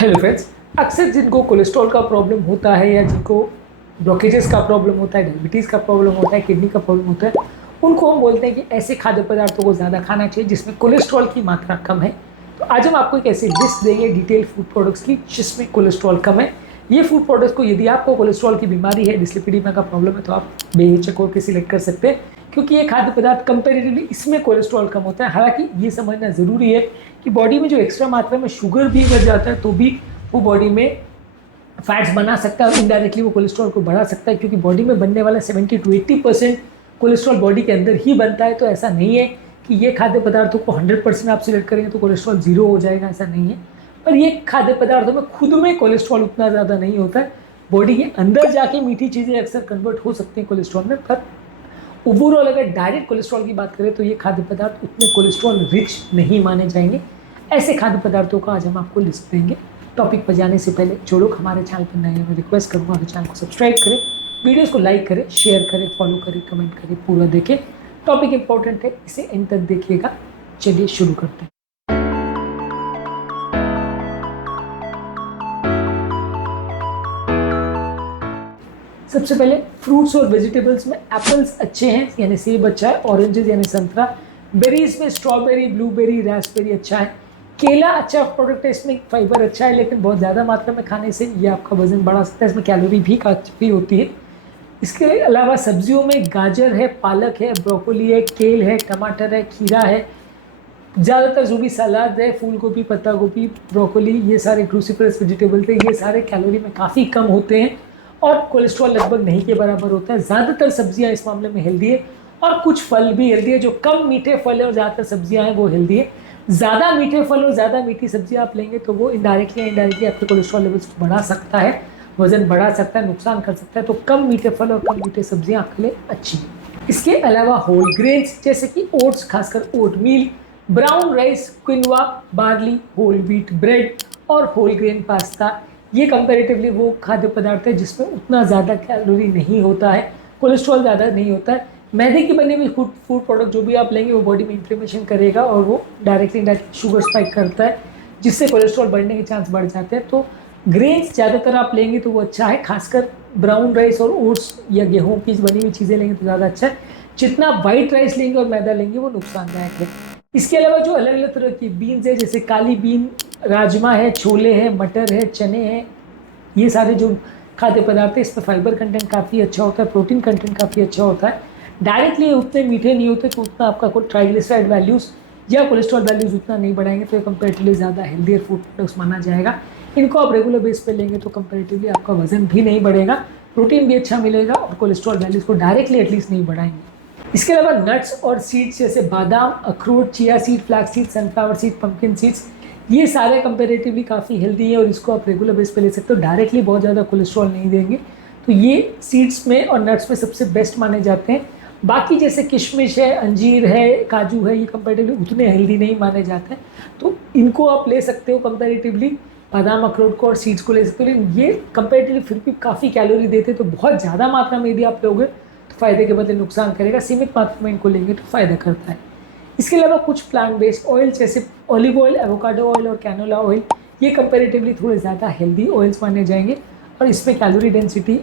Hello friends, अक्सर जिनको cholesterol का प्रॉब्लम होता है या जिनको ब्लॉकेजेस का प्रॉब्लम होता है, डायबिटीज़ का प्रॉब्लम होता है, किडनी का प्रॉब्लम होता है, उनको हम बोलते हैं कि ऐसे खाद्य पदार्थों को ज़्यादा खाना चाहिए जिसमें कोलेस्ट्रॉल की मात्रा कम है। तो आज हम आपको एक ऐसी लिस्ट देंगे डिटेल फूड प्रोडक्ट्स की जिसमें कोलेस्ट्रॉल कम है। ये फूड प्रोडक्ट्स को यदि आपको कोलेस्ट्रॉल की बीमारी है, डिस्लिपिडीमिया का प्रॉब्लम है, तो आप बेहिचक होकर सिलेक्ट कर सकते हैं क्योंकि ये खाद्य पदार्थ कंपेरेटिवली इसमें कोलेस्ट्रॉल कम होता है। हालांकि ये समझना ज़रूरी है कि बॉडी में जो एक्स्ट्रा मात्रा में शुगर भी बढ़ जाता है तो भी वो बॉडी में फैट्स बना सकता है और इनडायरेक्टली वो कोलेस्ट्रॉल को बढ़ा सकता है, क्योंकि बॉडी में बनने वाला 70 to 80% कोलेस्ट्रॉल बॉडी के अंदर ही बनता है। तो ऐसा नहीं है कि ये खाद्य पदार्थों को 100% आप सिलेक्ट करेंगे तो कोलेस्ट्रॉल जीरो हो जाएगा, ऐसा नहीं है। पर ये खाद्य पदार्थों में खुद में कोलेस्ट्रॉल उतना ज़्यादा नहीं होता है। बॉडी के अंदर जाके मीठी चीज़ें अक्सर कन्वर्ट हो सकती हैं कोलेस्ट्रॉल में, पर ओवरऑल अगर डायरेक्ट कोलेस्ट्रॉल की बात करें तो ये खाद्य पदार्थ उतने कोलेस्ट्रॉल रिच नहीं माने जाएंगे। ऐसे खाद्य पदार्थों का आज हम आपको लिस्ट देंगे। टॉपिक पर जाने से पहले जो लोग हमारे चैनल पर नए हैं मैं रिक्वेस्ट करूँगा कि चैनल को सब्सक्राइब करें, वीडियोस को लाइक करें, शेयर करें, फॉलो करें, कमेंट करें, पूरा देखें। टॉपिक इंपॉर्टेंट है, इसे एंड तक देखिएगा। चलिए शुरू करते हैं। सबसे पहले फ्रूट्स और वेजिटेबल्स में एप्पल्स अच्छे हैं, यानी सेब अच्छा है, ऑरेंजेस यानी संतरा, बेरीज में स्ट्रॉबेरी, ब्लूबेरी, रास्पबेरी अच्छा है, केला अच्छा प्रोडक्ट है, इसमें फाइबर अच्छा है, लेकिन बहुत ज़्यादा मात्रा में खाने से ये आपका वजन बढ़ा सकता है, इसमें कैलोरी भी काफ़ी होती है। इसके अलावा सब्जियों में गाजर है, पालक है, ब्रोकोली है, केल है, टमाटर है, खीरा है, ज़्यादातर जो भी सलाद है, फूल गोभी, पत्ता गोभी, ब्रोकोली, ये सारे क्रूसीफरस वेजिटेबल थे, ये सारे कैलोरी में काफ़ी कम होते हैं और कोलेस्ट्रॉल लगभग नहीं के बराबर होता है। ज़्यादातर सब्जियां इस मामले में हेल्दी है और कुछ फल भी हेल्दी है। जो कम मीठे फल है और ज़्यादातर सब्जियां हैं वो हेल्दी है। ज़्यादा मीठे फल और ज़्यादा मीठी सब्जियां आप लेंगे तो वो इनडायरेक्टली आपके कोलेस्ट्रॉल लेवल्स को बढ़ा सकता है, वजन बढ़ा सकता है, नुकसान कर सकता है। तो कम मीठे फल और कम मीठे सब्जियां आपके लिए अच्छी है। इसके अलावा होल ग्रेन्स जैसे कि ओट्स, खासकर oatmeal, brown rice, quinoa, barley, whole wheat bread और होल ग्रेन पास्ता, ये कंपैरेटिवली वो खाद्य पदार्थ है जिसमें उतना ज़्यादा कैलोरी नहीं होता है, कोलेस्ट्रॉल ज़्यादा नहीं होता है। मैदे की बनी हुई फूड प्रोडक्ट जो भी आप लेंगे वो बॉडी में इन्फ्लेमेशन करेगा और वो डायरेक्टली शुगर स्पाइक करता है, जिससे कोलेस्ट्रॉल बढ़ने के चांस बढ़ जाते हैं। तो ग्रेन्स ज़्यादातर आप लेंगे तो वो अच्छा है, खासकर ब्राउन राइस और ओट्स या गेहूँ की बनी हुई चीज़ें लेंगे तो ज़्यादा अच्छा है। जितना वाइट राइस लेंगे और मैदा लेंगे वो नुकसानदायक है। इसके अलावा जो अलग अलग तरह की बीन्स है, जैसे काली बीन, राजमा है, छोले हैं, मटर है, चने हैं, ये सारे जो खाद्य पदार्थ है इसमें फाइबर कंटेंट काफ़ी अच्छा होता है, प्रोटीन कंटेंट काफ़ी अच्छा होता है। डायरेक्टली उतने मीठे नहीं होते तो उतना आपका ट्राइग्लिसराइड वैल्यूज़ या कोलेस्ट्रॉल वैल्यूज़ उतना नहीं बढ़ाएंगे, तो ये कंपेरेटिवली ज़्यादा हेल्दियर फूड प्रोडक्ट्स माना जाएगा। इनको आप रेगुलर बेस पे लेंगे तो कंपेरेटिवली आपका वजन भी नहीं बढ़ेगा, प्रोटीन भी अच्छा मिलेगा और कोलेस्ट्रॉल वैल्यूज़ को डायरेक्टली एटलीस्ट नहीं बढ़ाएंगे। इसके अलावा नट्स और सीड्स जैसे बादाम, अखरोट, chia seed, flax seed, sunflower seed, pumpkin seeds, ये सारे कंपेरेटिवली काफ़ी हेल्दी है और इसको आप रेगुलर बेस पे ले सकते हो। डायरेक्टली बहुत ज़्यादा कोलेस्ट्रॉल नहीं देंगे, तो ये सीड्स में और नट्स में सबसे बेस्ट माने जाते हैं। बाकी जैसे किशमिश है, अंजीर है, काजू है, ये कंपेरेटिवली उतने हेल्दी नहीं माने जाते हैं, तो इनको आप ले सकते हो कंपेरेटिवली, बादाम, अखरोट को और सीड्स को ले सकते हो। लेकिन ये कंपेरेटिवली फिर भी काफ़ी कैलोरी देते हैं, तो बहुत ज़्यादा मात्रा में यदि आप लोगे तो फ़ायदे के बदले नुकसान करेगा। सीमित मात्रा में इनको लेंगे तो फ़ायदा करता है। इसके अलावा कुछ प्लांट बेस्ड ऑयल जैसे ऑलिव ऑयल, एवोकाडो ऑयल और कैनोला ऑयल, ये कंपेरेटिवली थोड़े ज़्यादा हेल्दी ऑयल्स माने जाएंगे और इसमें कैलोरी डेंसिटी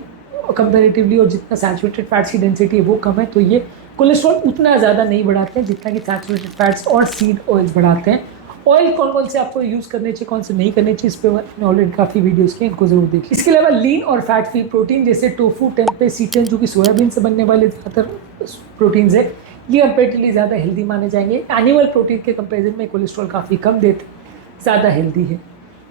कंपेरेटिवली और जितना सैचुरेटेड फैट्स की डेंसिटी है वो कम है, तो ये कोलेस्ट्रॉल उतना ज़्यादा नहीं बढ़ाते हैं जितना कि सैचुरेटेड फैट्स और सीड ऑयल्स बढ़ाते हैं। ऑयल कौन कौन से आपको यूज़ करने चाहिए, कौन से नहीं करने चाहिए, इस पर मैंने ऑलरेडी काफ़ी वीडियोस किए, इनको जरूर देखिए। इसके अलावा लीन और फैट फ्री प्रोटीन जैसे टोफू, टेम्पे, सीटन, जो कि सोयाबीन से बनने वाले ज़्यादातर प्रोटीन्स है, ये कंपेरेटिवली ज़्यादा हेल्दी माने जाएंगे। एनिमल प्रोटीन के कंपेरिजन में कोलेस्ट्रॉल काफ़ी कम देते, ज़्यादा हेल्दी है।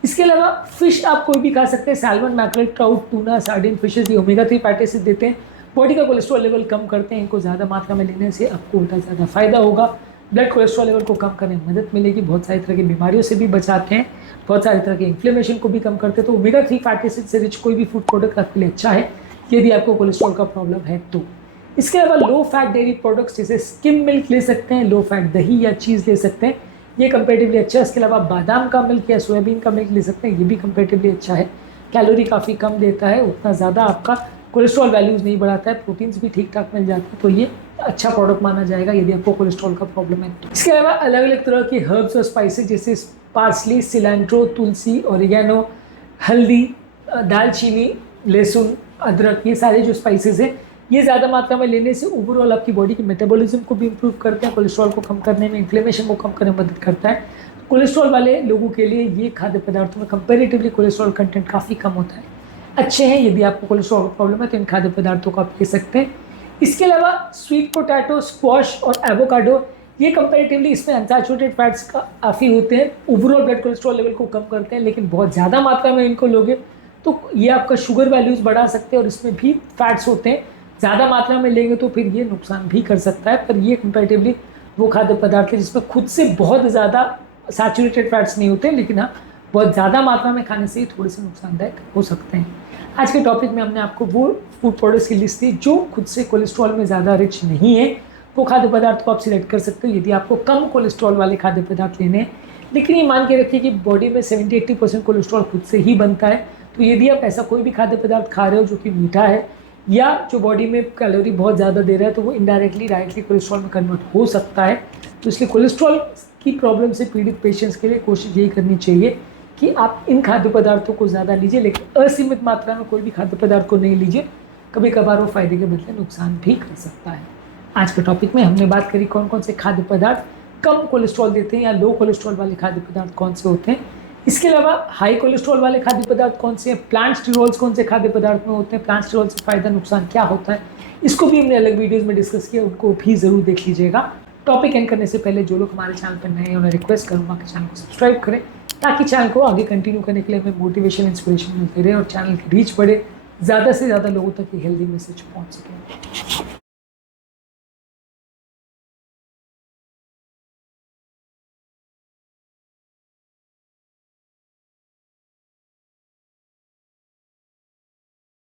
इसके अलावा फिश आप कोई भी खा सकते हैं, salmon, mackerel, trout, tuna, sardine fishes, ये ओमेगा 3 फैटी एसिड देते हैं, बॉडी का कोलेस्ट्रॉल लेवल कम करते हैं। इनको ज़्यादा मात्रा में लेने से आपको उल्टा ज़्यादा फायदा होगा, ब्लड कोलेस्ट्रॉल लेवल को कम करने में मदद मिलेगी, बहुत सारी तरह की बीमारियों से भी बचाते हैं, बहुत सारी तरह के इन्फ्लेमेशन को भी कम करते हैं। तो ओमेगा 3 फैटी एसिड से रिच कोई भी फूड प्रोडक्ट आपके लिए अच्छा है यदि आपको कोलेस्ट्रॉल का प्रॉब्लम है तो। इसके अलावा लो फैट डेयरी प्रोडक्ट्स जैसे स्किम मिल्क ले सकते हैं, लो फैट दही या चीज़ ले सकते हैं, ये कंपेरेटिवली अच्छा है। इसके अलावा बादाम का मिल्क या सोयाबीन का मिल्क ले सकते हैं, ये भी कंपेरेटिवली अच्छा है, कैलोरी काफ़ी कम देता है, उतना ज़्यादा आपका कोलेस्ट्रॉल वैल्यूज़ नहीं बढ़ाता है, प्रोटीन्स भी ठीक ठाक मिल जाते हैं, तो ये अच्छा प्रोडक्ट माना जाएगा यदि आपको कोलेस्ट्रॉल का प्रॉब्लम है। इसके अलावा अलग अलग तरह की हर्ब्स और स्पाइसेस जैसे पार्सली, सिलेंट्रो, तुलसी, ओरिगेनो, हल्दी, दालचीनी, लहसुन, अदरक, ये सारे जो स्पाइसेस हैं ये ज़्यादा मात्रा में लेने से ओवरऑल आपकी बॉडी के मेटाबॉलिज्म को भी इम्प्रूव करते हैं, कोलेस्ट्रॉल को कम करने में, इन्फ्लेमेशन को कम करने में मदद करता है। कोलेस्ट्रॉल वाले लोगों के लिए ये खाद्य पदार्थों में कंपैरेटिवली कोलेस्ट्रॉल कंटेंट काफ़ी कम होता है, अच्छे हैं। यदि आपको कोलेस्ट्रॉल प्रॉब्लम है तो इन खाद्य पदार्थों को आप ले सकते हैं। इसके अलावा स्वीट पोटैटो, स्क्वाश और एवोकाडो, ये कंपैरेटिवली इसमें अनसैचुरेटेड फैट्स काफ़ी होते हैं, ओवरऑल ब्लड कोलेस्ट्रॉल लेवल को कम करते हैं, लेकिन बहुत ज़्यादा मात्रा में इनको लोगे तो ये आपका शुगर वैल्यूज़ बढ़ा सकते हैं और इसमें भी फैट्स होते हैं। ज़्यादा मात्रा में लेंगे तो फिर ये नुकसान भी कर सकता है, पर ये कंपैरेटिवली वो खाद्य पदार्थ है जिसमें खुद से बहुत ज़्यादा सैचुरेटेड फैट्स नहीं होते, लेकिन हाँ बहुत ज़्यादा मात्रा में खाने से थोड़े से नुकसानदायक हो सकते हैं। आज के टॉपिक में हमने आपको वो फूड प्रोडक्ट्स की लिस्ट दी जो खुद से कोलेस्ट्रॉल में ज़्यादा रिच नहीं है, वो खाद्य पदार्थ को आप सिलेक्ट कर सकते हो यदि आपको कम कोलेस्ट्रॉल वाले खाद्य पदार्थ लेने हैं। लेकिन ये मान के रखिए कि बॉडी में 70-80% कोलेस्ट्रॉल खुद से ही बनता है, तो यदि आप ऐसा कोई भी खाद्य पदार्थ खा रहे हो जो कि मीठा है या जो बॉडी में कैलोरी बहुत ज़्यादा दे रहा है, तो वो इनडायरेक्टली डायरेक्टली कोलेस्ट्रॉल में कन्वर्ट हो सकता है। तो इसलिए कोलेस्ट्रॉल की प्रॉब्लम से पीड़ित पेशेंट्स के लिए कोशिश यही करनी चाहिए कि आप इन खाद्य पदार्थों को ज़्यादा लीजिए, लेकिन असीमित मात्रा में कोई भी खाद्य पदार्थ को नहीं लीजिए, कभी कभार वो फायदे के बदले नुकसान भी कर सकता है। आज के टॉपिक में हमने बात करी कौन कौन से खाद्य पदार्थ कम कोलेस्ट्रॉल देते हैं या लो कोलेस्ट्रॉल वाले खाद्य पदार्थ कौन से होते हैं। इसके अलावा हाई कोलेस्ट्रॉल वाले खाद्य पदार्थ कौन से हैं, प्लांट स्टेरॉल्स कौन से खाद्य पदार्थ में होते हैं, प्लांट स्टेरॉल से फ़ायदा नुकसान क्या होता है, इसको भी हमने अलग वीडियोज़ में डिस्कस किया, उनको भी ज़रूर देख लीजिएगा। टॉपिक एंड करने से पहले जो लोग हमारे चैनल पर नए हैं उन्हें रिक्वेस्ट करूँगा कि चैनल को सब्सक्राइब करें, ताकि चैनल को आगे कंटिन्यू करने के लिए हमें मोटिवेशन, इंस्पिरेशन मिलते रहे और चैनल की रीच बढ़े, ज़्यादा से ज़्यादा लोगों तक ये हेल्दी मैसेज पहुँच सके।